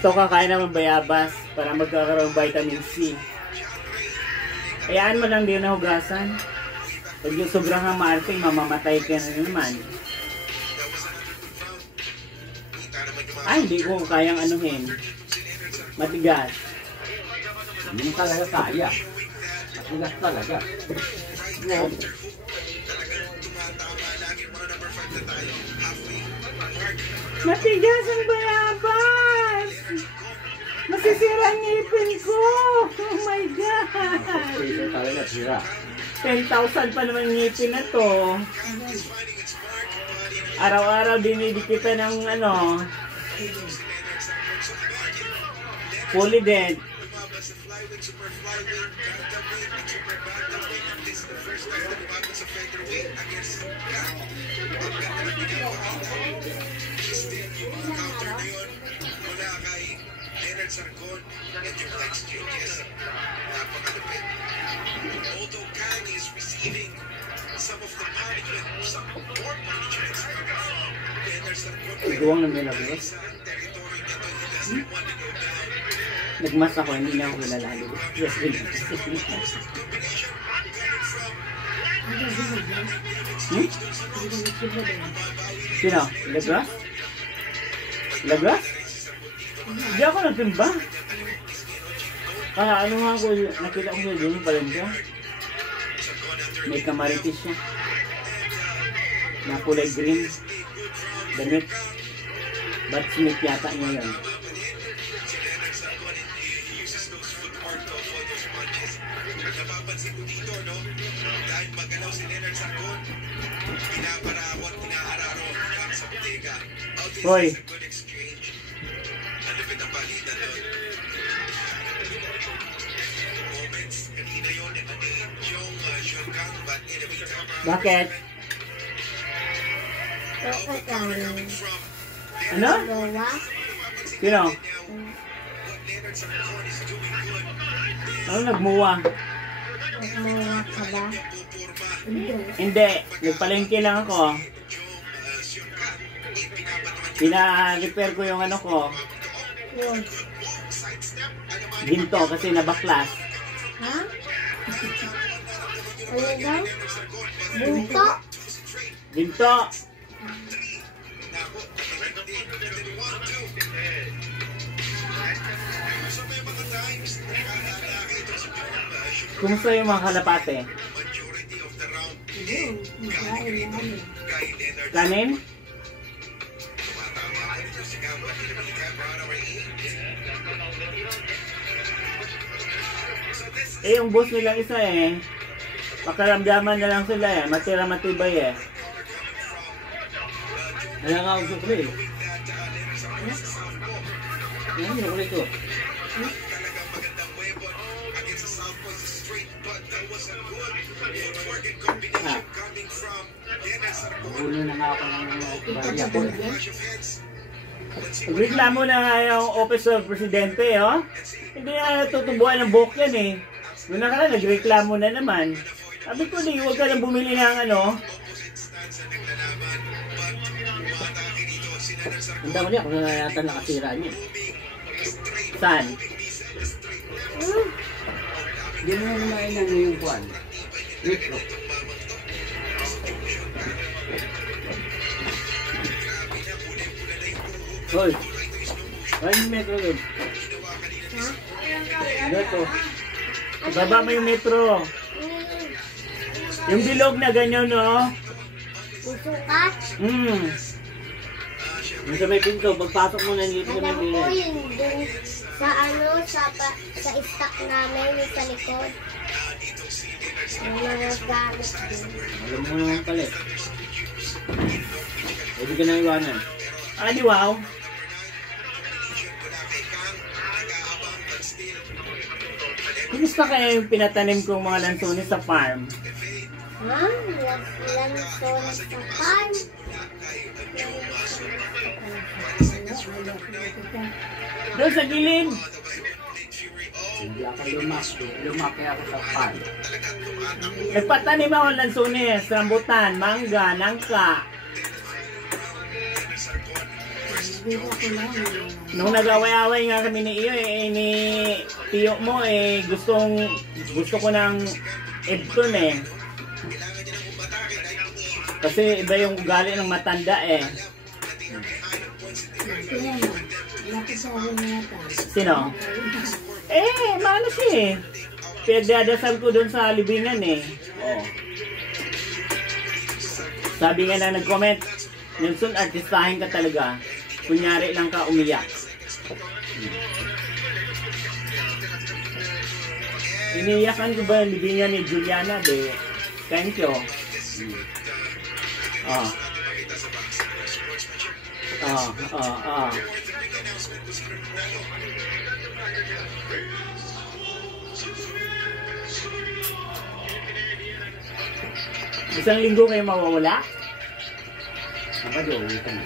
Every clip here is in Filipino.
Ito kakain naman bayabas para magkakaroon vitamin C. Hayaan mo lang din na hugasan. Pag yung sobrang hamarting, mamamatay ka na naman. Ay, hindi ko kayang anuhin. Matigas. Hindi mo talaga kaya. Matigas talaga. No. Matigas ang bayabas! Masisira ang ngipin ko! Oh my God! Ito talaga sira. 10,000 pa naman ngipin na to. Araw-araw dinidikitan ng ano, Polident. Sargon and your exchanges. Napakalupit. Although Kang is receiving some of the punishment, some more punishment from Leonard Sargon. Iguang na may labas. Nagmas ako, hindi na ako kilalalo. Yes, Sino? Lagras? Lagras? Hindi ako nagtimba. Kaya ano nga ako, nakita ko sa dyan pala siya. May kamaritis siya. Na kulay green. Damit. Batsmith yata niya yun. Napapansin ko dito, no? Dahil magalaw si Leonard Sargon, pinaparawat, pinahararo sa bodega. Hoy! Bakit? Ano? Sino? Ano nagmuwa? Nagmuwa ka ba? Hindi. Nagpalengke lang ako. Pina-repair ko yung ano ko. Ginto kasi nabaklas. Ha? Ano daw? Ginto? Ginto. Kumusta yung mga kalapate? Kanin? Eh, yung boss nilang isa eh. Pakaramdaman na lang sila eh. Matira matibay eh. Nangangawag ko eh. Hindi ko ito. Ulo na nga ako ng bagya ko. Reklamo na nga yung Office of Presidente, oh. Hindi na tutubuan ng buhok yan eh. Noon na ka na, nagreklamo na naman. Sabi ko di, huwag ka nang bumili ng ano. Ang dami niya, kung yata nakasira niya. Saan? Hindi mo naman na yung kwan. Metro. Hoy! Ay, yung metro doon. Dito. Baba mo yung metro. Yung bilog na ganyan, no? Susukat? Yung sa may pinto, pagpasok mo na dito sa may Alam ko pinto. yun dun sa ano, sa stock namin, yung sa likod. Yung mga gamit dun. Alam mo naman pala eh. Pwede ka na iwanan. Ah, di wow. Kumusta kaya yung pinatanim kong mga lansones sa farm? Ha? Lansones sa farm? Doon sa gilid. Hindi ako lumaki ako sa pan. Nagpatanim ako ng lansones, rambutan, mangga, nangka. Bira ko lang. Nung nag-away-away nga kami ni Iyo, ni Tiyo mo, gusto ko ng Edson Kasi iba yung ugali ng matanda Kaya na. Lapit sa akin yata. Sino? Maano siya Pinagdadasal ko doon sa libingan Oh. Sabi nga na nag-comment, Nelson, artistahin ka talaga. Kunyari lang ka umiyak. Iniyakan ko ba yung libingan ni Juliana, be? Thank you. Isang linggo kayo mawawala? Nakadyo, uwi ka na.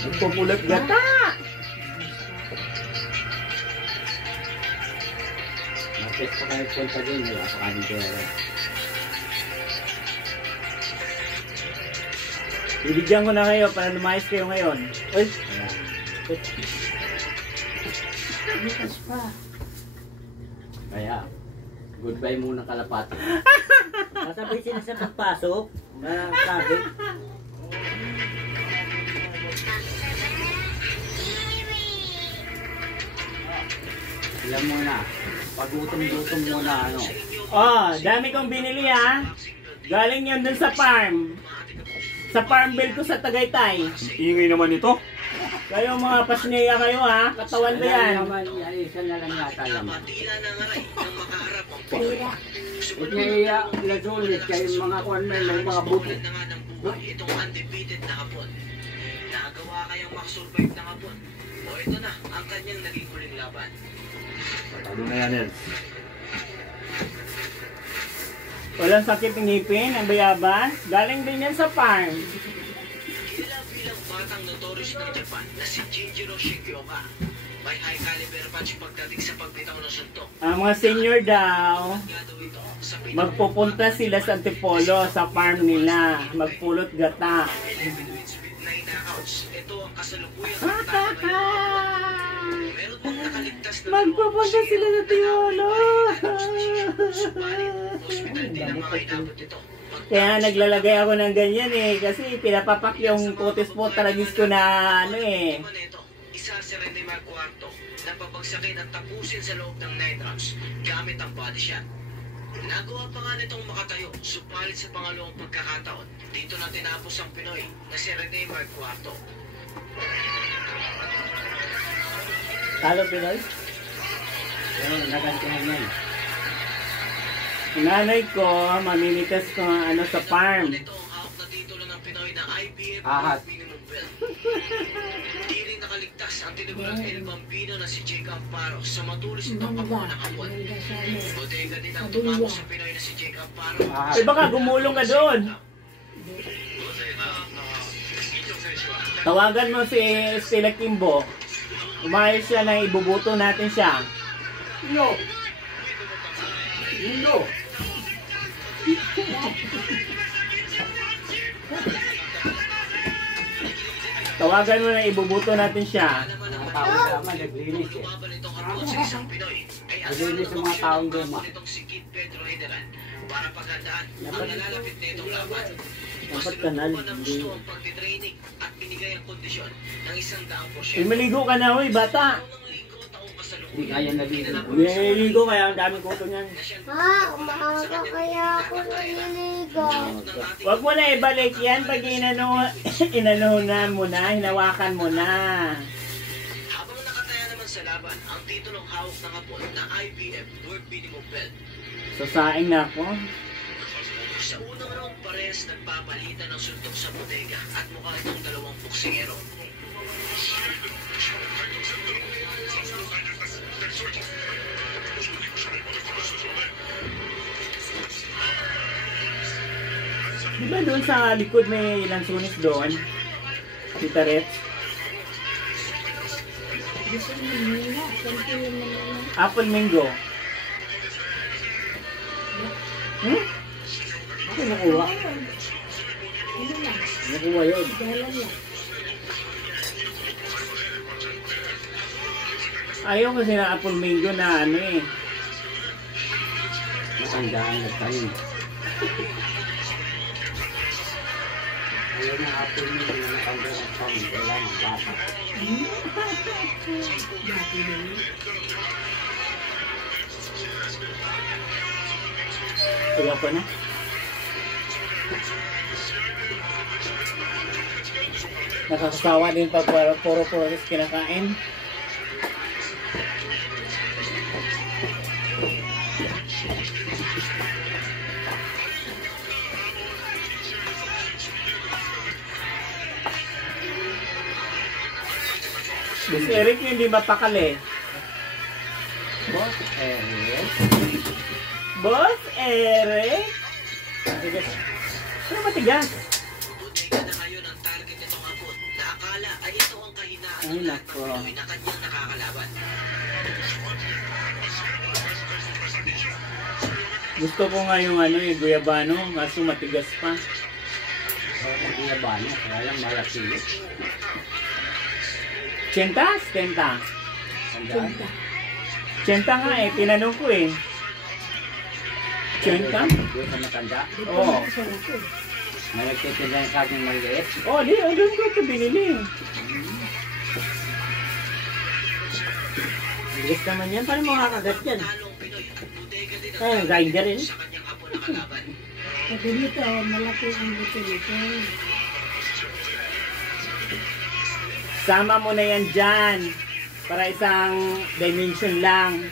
Nagpupulot gata! Napit pa kayo punta din, wala pa kami pera. Bibigyan ko na kayo para lumayas kayo ngayon. Uy! Bukas pa. Kaya, goodbye muna kalapati. Kasabay sila sa pagpasok. Sabi. Alam mo na, pag-gutom-gutom muna ano. Dami kong binili Galing yan dun sa farm. Sa farm bill ko sa Tagaytay. Ingay naman ito. Kayo mga pasneya kayo katawan ba yan? Naman, isa na lang yata laman. Tila na nga rin ng makaharap ang Bira. Huwag niya ilasunit kayo mga kwan may mga buto. na nga ng buhay itong undefeated na hapon. Nagawa kayang makasurvive ng hapon. O ito na ang kanyang naging huling laban. Ano na yan, Els? Walang sakit ng ngipin, ang bayabas. Galing din yan sa farm. Sila bilang batang notorious ng Japan na si Jinjiro Shigioka. May high caliber punch pagdating sa pagbitaw ng suntok. Ang mga senior daw, Nga daw ito sa magpupunta sila sa Antipolo, sa farm nila. Magpulot gata. Wins with 9 knockouts. Ito ang kasalukuyang tatalo ngayon. Meron bang nakaligtas na Magpupunta sila sa Antipolo. hospital din ang mga inabot ito. Kaya naglalagay ako ng ganyan kasi pinapapak yung kutis po talagis ko na Ito, isa si Rene Marcuarto na pabagsakin at tapusin sa loob ng 9 rounds gamit ang body shot. Nagawa pa nga nitong makatayo, supalit sa pangalawang pagkakataon. Dito na tinapos ang Pinoy na si Rene Marcuarto. Talo Pinoy. Pero nagantihan yan. Nanay ko, mamimitas ko sa farm. Ito ang hawak na titulo ng Pinoy na IBF Ahas. Minimum Belt. Di rin nakaligtas ang tinubulang El Bambino na si Jake Amparo sa matulis nitong kabuo ng hapon. Bodega din ang tumako sa Pinoy na si Jake Amparo. Baka gumulong ka doon. Tawagan mo si Stella Kimbo. Umayos siya na ibubuto natin siya. Yo! Yo! Tawagan mo na ibubuto natin siya. Mga taong naman naglinis Tumaban itong hapon sa isang Pinoy. Ay Naglinis ang mga taong guma. itong si Kid Pedro Hederan para paghandaan ang nalalapit na itong laban. Dapat kanal, Mas hindi. gusto ang pagtitraining at binigay ang kondisyon ng 100%. Maligo ka na, bata. Unang linggo, taong kasalukuyan. Hindi kaya naligo. Nililigo kaya ang daming kuto niyan. Umaga kaya ako naliligo. Huwag mo na ibalik yan pag inanuhunan mo na, hinawakan mo na. Habang nakataya naman sa laban, ang titulong hawak ng hapon na IBF World Minimum Belt. Sasaing na ako. Sa unang round, parehas nagpapalitan ng suntok sa bodega at mukha itong dalawang boksingero. Di ba doon sa likod may lansunis doon? Tita Rets? Gusto mo nila. Kunti naman naman. Apple Mango. Ako nakuha. Ano lang. Nakuha yun. Dalan lang. Ayaw kasi na apple mango na ano eh. Matandaan na tayo. Ayaw na apple mo na matandaan ang tayo. Kailangan bata. Dati din. Tuwa ko na. Nakakasawa din pag puro kinakain. Boss Eric hindi mapakali. Boss Eric. Boss Eric? Matigas. Ano matigas? Bodega na ngayon ang target nitong abot na akala ay ito ang kahinaan Ay, ng nako. Pinoy na kanyang nakakalaban. Gusto ko nga yung ano eh, guyabano, kaso matigas pa. Kaya ba na? Kaya lang malaki. Tenta? Tenta. Tandaan. Tenta nga eh, tinanong ko eh. Tenta? Doon sa matanda. Oo. May nagtitinda sa aking maliit. Oh, di, doon ko ito binili. Bilis naman yan. Paano makakagat yan? Talong Pinoy at bodega din ang Ay, grinder rin. sa kanyang abo na kalaban. Pag dito, malaki ang buto dito. Sama mo na yan dyan. Para isang dimension lang.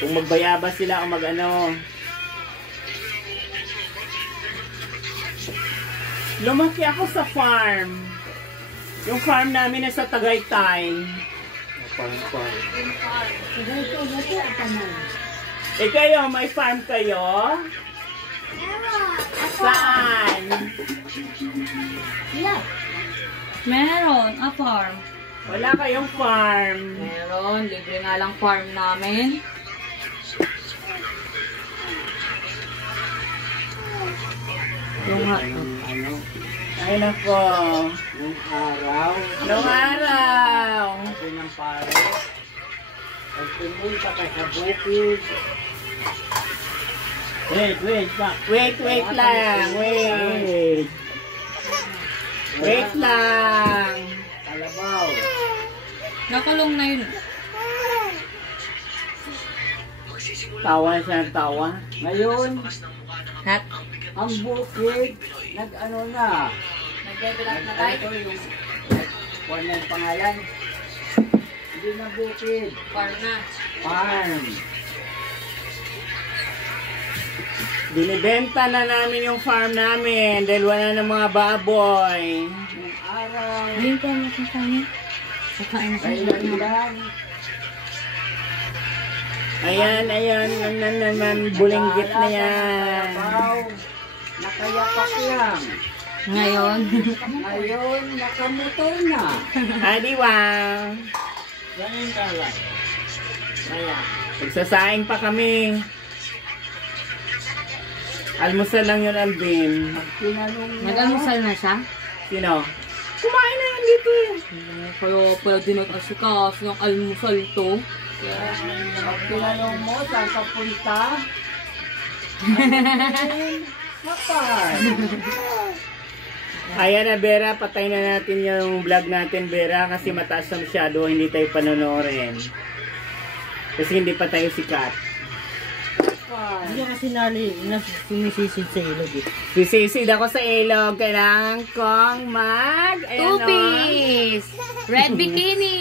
Kung magbayabas sila o mag-ano. Lumaki ako sa farm. Yung farm namin nasa Tagaytay. Dito, apa na? Eh kayo, may farm kayo? Saan? Yeah. Meron, a farm. Wala kayong farm. Meron, libre nga lang farm namin. Yung ano, Ay nako. Yung araw. Anong araw? Sabi ng pare. Pag pumunta ka sa bukid. Wait lang. Wait lang. Kalabaw. Nakulong na yun. Tawa siya, tawa. Ngayon, Hat? ang bukid, nag-ano na. Nag-level Ito yung, kung ano yung pangalan. Hindi na bukid. Farm na. Farm. Binibenta na namin yung farm namin dahil wala na mga baboy. Yung araw. Ayun ka mo sa kanya. Sakain na Kailan lang. Ayan, bulinggit na yan. Kalabaw. Nakayapak lang. Ngayon. Ngayon, nakamotor na. Adi wow. Ganun ka lang. Kaya, Magsasaing pa kami. Almusal lang yun, Alvin. tinanong na. Nag-almusal na siya? Sino? Kumain na yan dito eh. Kaya pwede nag-asikas ng almusal to. Pag tinanong mo, saan ka punta? Mapan. Ayan na, Vera. Patay na natin yung vlog natin, Vera. Kasi mataas na masyado. Hindi tayo panonorin. Kasi hindi pa tayo sikat. Hindi kasi sinisisid sa ilog eh. Sisisid ako sa ilog. Kailangan kong mag... Two-piece! Red bikini!